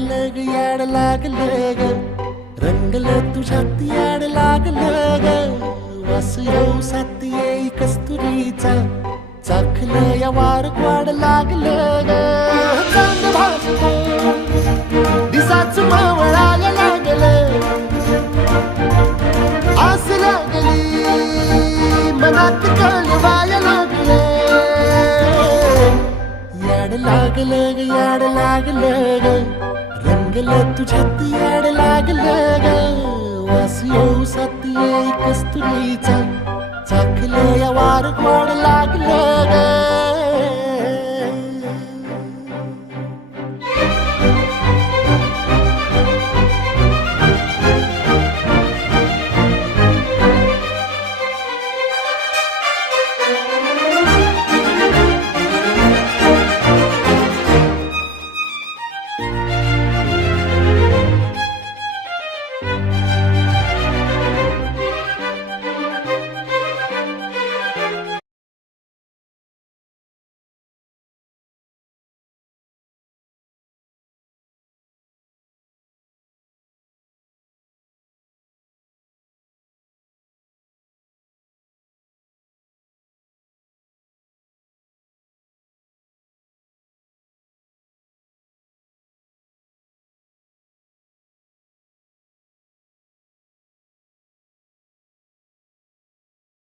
लागलं ग याड लागलं ग रंगलं तुझ्यात याड लागलं ग वास येऊ साथ येई कस्तुरीचा चाखलं या वार वाड लागलं ग चांद भासलं दिसाच मावळायला लागलं आस लागली मनात कळवायला लागलं याड लागलं ग याड लागलं ग रंगलं तुझ्यात याड लागलं ग वास येऊ साथ येई कस्तुरीचा चाखलं या वार वाड लागलं